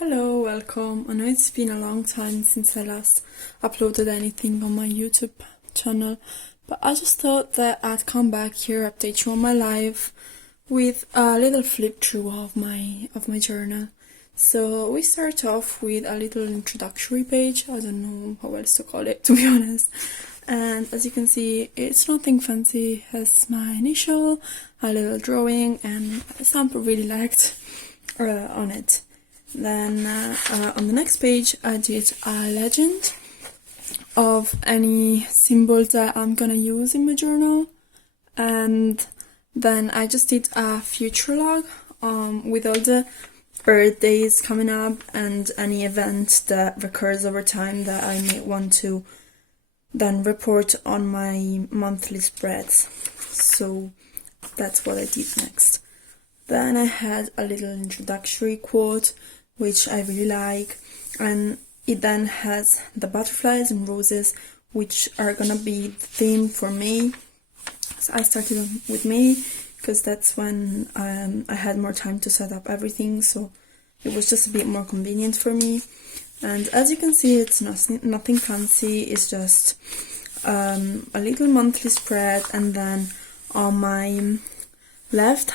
Hello, welcome. I know it's been a long time since I last uploaded anything on my YouTube channel, but I just thought that I'd come back here, update you on my life with a little flip through of my journal. So we start off with a little introductory page. I don't know how else to call it, to be honest. And as you can see, it's nothing fancy. It has my initial, a little drawing, and a sample really liked on it. Then on the next page I did a legend of any symbol that I'm gonna use in my journal, and then I just did a future log with all the birthdays coming up and any event that recurs over time that I may want to then report on my monthly spreads. So that's what I did next. Then I had a little introductory quote which I really like, and it then has the butterflies and roses, which are gonna be the theme for May. So I started with May because that's when I had more time to set up everything, so it was just a bit more convenient for me. And as you can see, it's nothing fancy, it's just a little monthly spread, and then on my left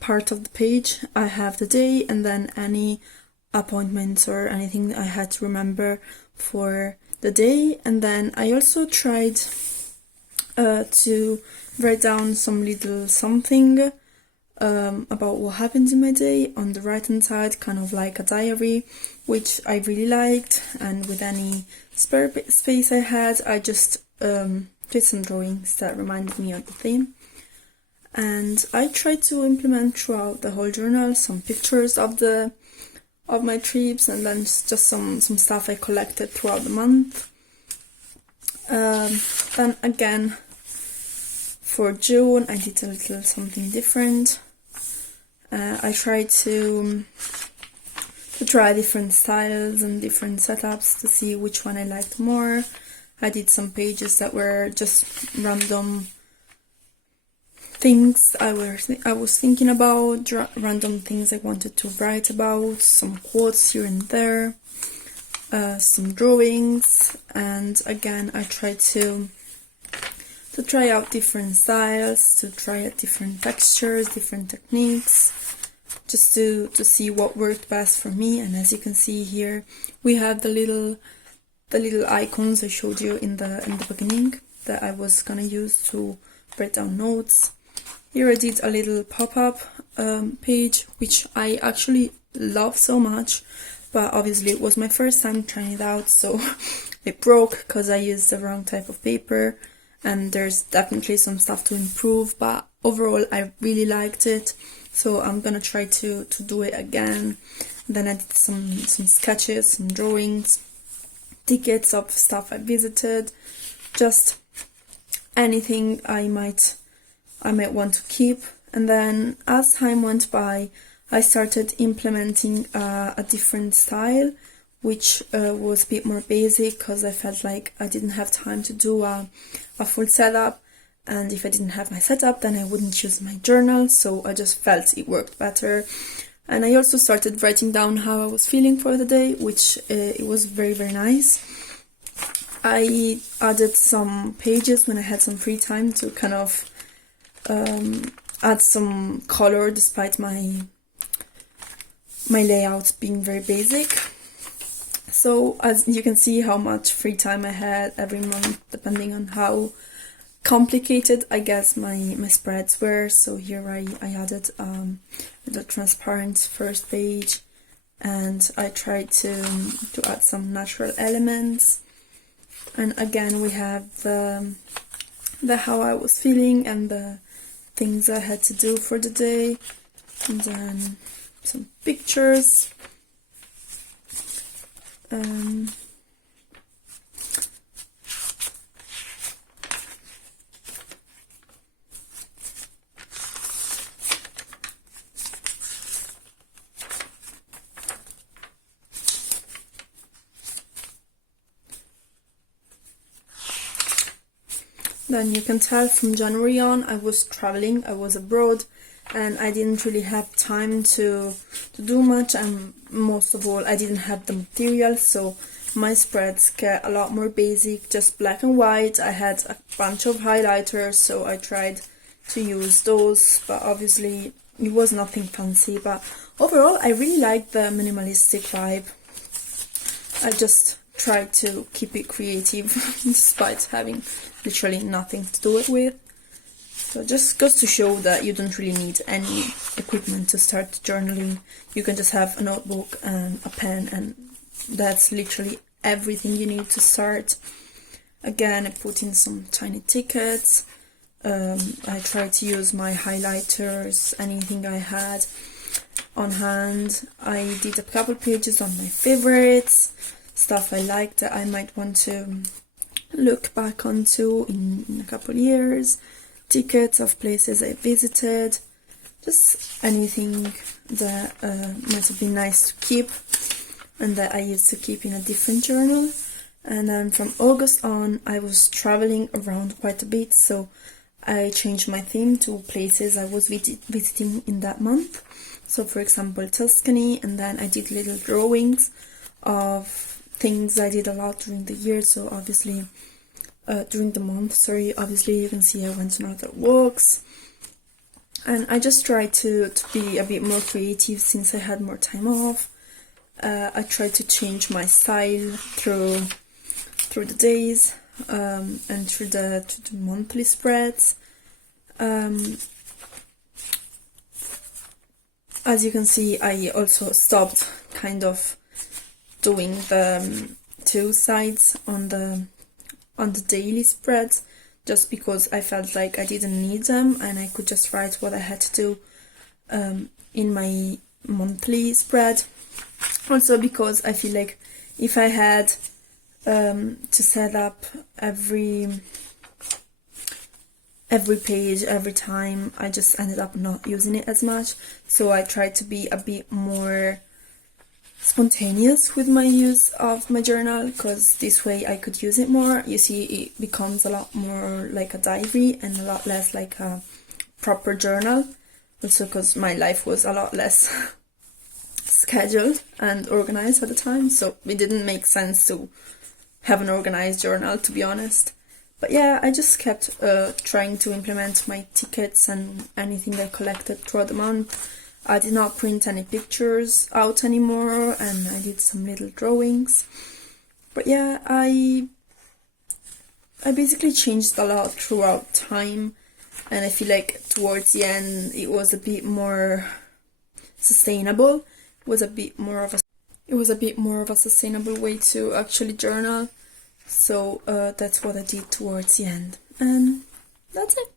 part of the page I have the day and then any appointments or anything I had to remember for the day. And then I also tried to write down some little something about what happened in my day on the right hand side, kind of like a diary, which I really liked. And with any spare space I had, I just did some drawings that reminded me of the theme. And I tried to implement throughout the whole journal some pictures of my trips, and then just some stuff I collected throughout the month. Then again, for June, I did a little something different. I tried to try different styles and different setups to see which one I liked more. I did some pages that were just random things I was thinking about, random things I wanted to write about, some quotes here and there, some drawings, and again I tried to try out different styles, to try out different textures, different techniques, just to see what worked best for me. And as you can see here, we have the little icons I showed you in the beginning that I was gonna use to write down notes. Here I did a little pop-up page, which I actually love so much, but obviously it was my first time trying it out, so it broke because I used the wrong type of paper, and there's definitely some stuff to improve, but overall I really liked it, so I'm gonna try to do it again. Then I did some sketches, some drawings, tickets of stuff I visited, just anything I might want to keep. And then as time went by, I started implementing a different style, which was a bit more basic because I felt like I didn't have time to do a full setup, and if I didn't have my setup then I wouldn't use my journal, so I just felt it worked better. And I also started writing down how I was feeling for the day, which it was very, very nice. I added some pages when I had some free time to kind of add some color despite my layout being very basic. So as you can see how much free time I had every month, depending on how complicated I guess my spreads were. So here I added the transparent first page, and I tried to add some natural elements. And again we have the how I was feeling and the things I had to do for the day, and then some pictures. Then you can tell from January on I was traveling, I was abroad, and I didn't really have time to do much. I'm most of all, I didn't have the material, so my spreads get a lot more basic, just black and white. I had a bunch of highlighters, so I tried to use those, but obviously it was nothing fancy. But overall, I really like the minimalistic vibe. I just tried to keep it creative despite having literally nothing to do it with. So it just goes to show that you don't really need any equipment to start journaling. You can just have a notebook and a pen, and that's literally everything you need to start. Again, I put in some tiny tickets. I tried to use my highlighters, anything I had on hand. I did a couple pages on my favorites, stuff I liked that I might want to look back onto in a couple years, tickets of places I visited, just anything that might have been nice to keep and that I used to keep in a different journal. And then from August on, I was traveling around quite a bit, so I changed my theme to places I was visiting in that month. So for example, Tuscany, and then I did little drawings of things I did a lot during the year. So obviously, during the month, obviously you can see I went on other walks. And I just tried to be a bit more creative since I had more time off. I tried to change my style through the days and through the monthly spreads. As you can see, I also stopped kind of doing the two sides on the daily spreads, just because I felt like I didn't need them and I could just write what I had to do in my monthly spread. Also because I feel like if I had to set up every page every time, I just ended up not using it as much. So I tried to be a bit more spontaneous with my use of my journal, because this way I could use it more. You see, it becomes a lot more like a diary and a lot less like a proper journal. Also because my life was a lot less scheduled and organized at the time, so it didn't make sense to have an organized journal, to be honest. But yeah, I just kept trying to implement my tickets and anything I collected throughout the month. I did not print any pictures out anymore, and I did some little drawings. But yeah, I basically changed a lot throughout time, and I feel like towards the end it was a bit more sustainable. It was a bit more of a sustainable way to actually journal. So that's what I did towards the end, and that's it.